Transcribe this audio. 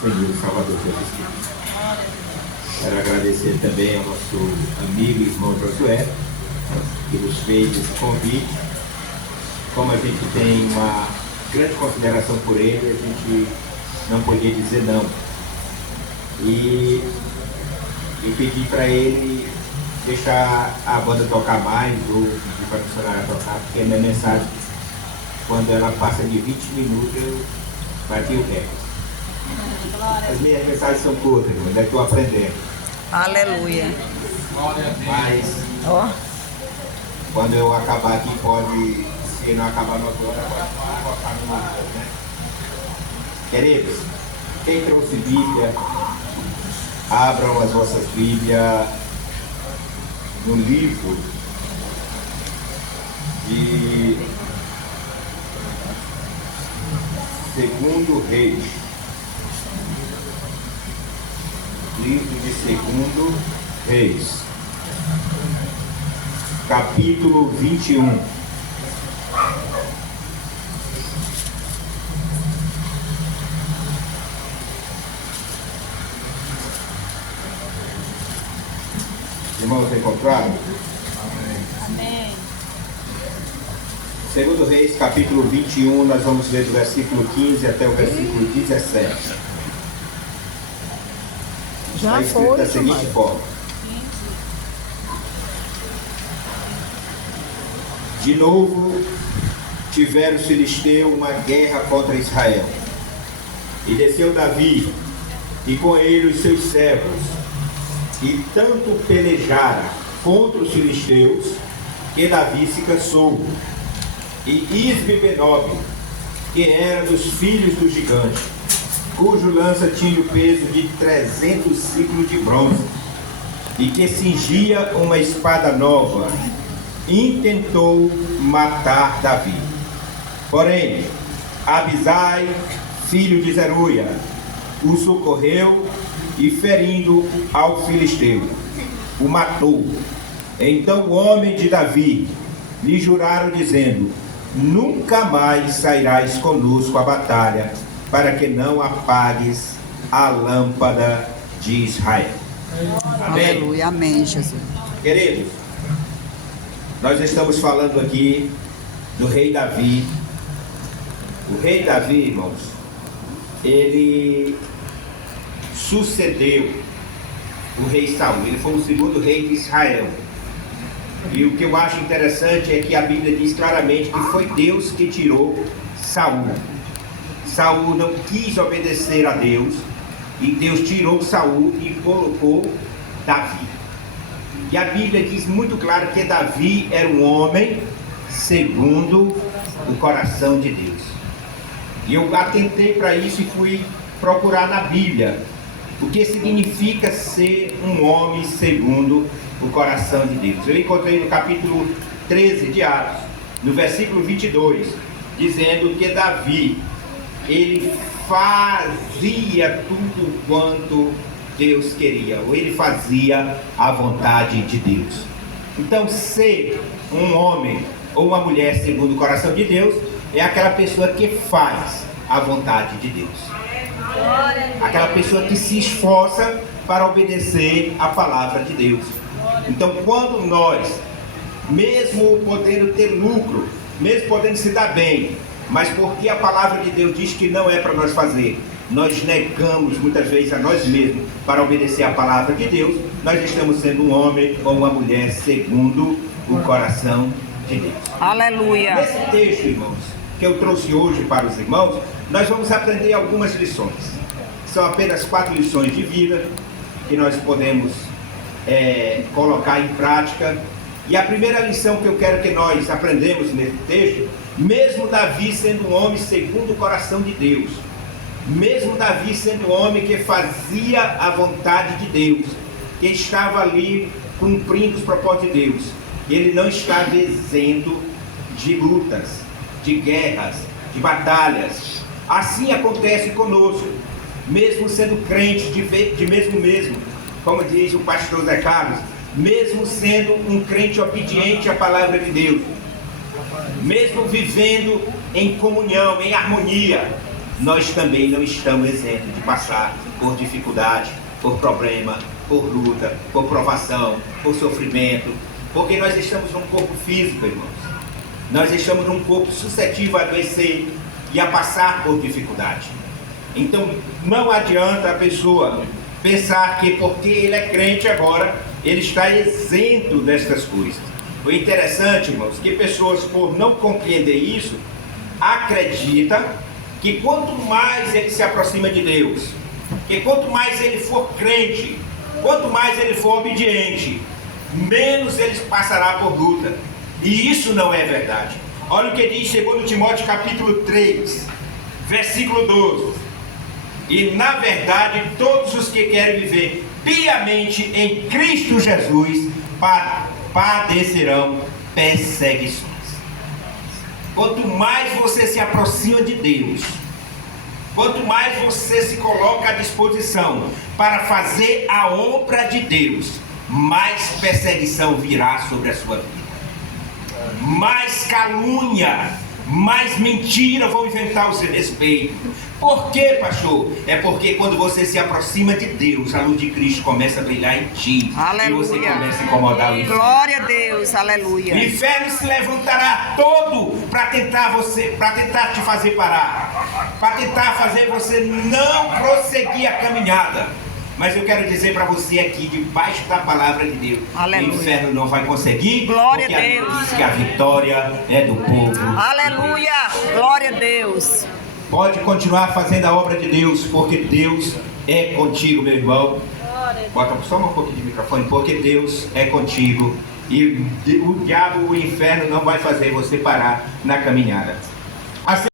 Senhor e Salvador Jesus Cristo. Quero agradecer também ao nosso amigo e irmão Josué, que nos fez esse convite. Como a gente tem uma grande consideração por ele, a gente não podia dizer não. E pedi para ele deixar a banda tocar mais, ou pedir para a missionária tocar, porque a minha mensagem, quando ela passa de 20 minutos, eu bati o recorde. As minhas mensagens são curtas, mas é que estou aprendendo. Aleluia. Mas, quando eu acabar aqui, pode, se não acabar no outro hora, pode colocar no outro, né? Queridos, quem trouxe Bíblia, abram as vossas Bíblias no livro de Segundo Reis. Livro de Segundo Reis, capítulo 21. Irmãos, encontraram? Amém. Segundo Reis, capítulo 21, nós vamos ler do versículo 15 até o versículo 17. Já Está escrito foi, da seguinte forma: de novo tiveram os filisteus uma guerra contra Israel. E desceu Davi, e com ele os seus servos, e tanto pelejaram contra os filisteus, que Davi se cansou. E Isbi-Benob, que era dos filhos do gigante, cujo lança tinha o peso de 300 ciclos de bronze, e que cingia uma espada nova, intentou matar Davi. Porém, Abisai, filho de Zeruia, o socorreu e, ferindo ao filisteu, o matou. Então o homem de Davi lhe juraram, dizendo: nunca mais sairás conosco à batalha, para que não apagues a lâmpada de Israel. Amém? Aleluia, amém, Jesus. Queridos, nós estamos falando aqui do rei Davi. O rei Davi, irmãos, ele sucedeu o rei Saul. Ele foi o segundo rei de Israel. E o que eu acho interessante é que a Bíblia diz claramente que foi Deus que tirou Saul. Saul não quis obedecer a Deus, e Deus tirou Saul e colocou Davi. E a Bíblia diz muito claro que Davi era um homem segundo o coração de Deus. E eu atentei para isso e fui procurar na Bíblia o que significa ser um homem segundo o coração de Deus. Eu encontrei no capítulo 13 de Atos, no versículo 22, dizendo que Davi, ele fazia tudo quanto Deus queria, ou ele fazia a vontade de Deus. Então, ser um homem ou uma mulher segundo o coração de Deus é aquela pessoa que faz a vontade de Deus, aquela pessoa que se esforça para obedecer a palavra de Deus. Então, quando nós, mesmo podendo ter lucro, mesmo podendo se dar bem, mas porque a palavra de Deus diz que não é para nós fazer, nós negamos muitas vezes a nós mesmos para obedecer a palavra de Deus, nós estamos sendo um homem ou uma mulher segundo o coração de Deus. Aleluia. Nesse texto, irmãos, que eu trouxe hoje para os irmãos, nós vamos aprender algumas lições. São apenas 4 lições de vida que nós podemos colocar em prática. E a primeira lição que eu quero que nós aprendamos nesse texto, mesmo Davi sendo um homem segundo o coração de Deus, mesmo Davi sendo um homem que fazia a vontade de Deus, que estava ali cumprindo os propósitos de Deus, ele não estava isento de lutas, de guerras, de batalhas. Assim acontece conosco, mesmo sendo crente de mesmo, como diz o pastor Zé Carlos, mesmo sendo um crente obediente à palavra de Deus, mesmo vivendo em comunhão, em harmonia, nós também não estamos isentos de passar por dificuldade, por problema, por luta, por provação, por sofrimento, porque nós estamos num corpo físico, irmãos. Nós estamos num corpo suscetível a adoecer e a passar por dificuldade. Então, não adianta a pessoa pensar que porque ele é crente agora, ele está isento destas coisas. O interessante, irmãos, que pessoas, por não compreender isso, acreditam que quanto mais ele se aproxima de Deus, que quanto mais ele for crente, quanto mais ele for obediente, menos ele passará por luta. E isso não é verdade. Olha o que diz 2 Timóteo capítulo 3, versículo 12. E na verdade, todos os que querem viver piamente em Cristo Jesus padecerão perseguições. Quanto mais você se aproxima de Deus, quanto mais você se coloca à disposição para fazer a obra de Deus, mais perseguição virá sobre a sua vida. Mais calúnia, mais mentira vão inventar ao seu respeito. Por quê, pastor? É porque quando você se aproxima de Deus, a luz de Cristo começa a brilhar em ti. Aleluia. E você começa a incomodar o inferno. Glória a Deus, aleluia. O inferno se levantará todo para tentar te fazer parar, para tentar fazer você não prosseguir a caminhada. Mas eu quero dizer para você aqui, debaixo da palavra de Deus, aleluia, o inferno não vai conseguir. Glória porque a Deus. A Bíblia diz que a vitória é do povo. Aleluia, glória a Deus. Pode continuar fazendo a obra de Deus, porque Deus é contigo, meu irmão. Bota só um pouquinho de microfone, porque Deus é contigo. E o diabo, o inferno não vai fazer você parar na caminhada.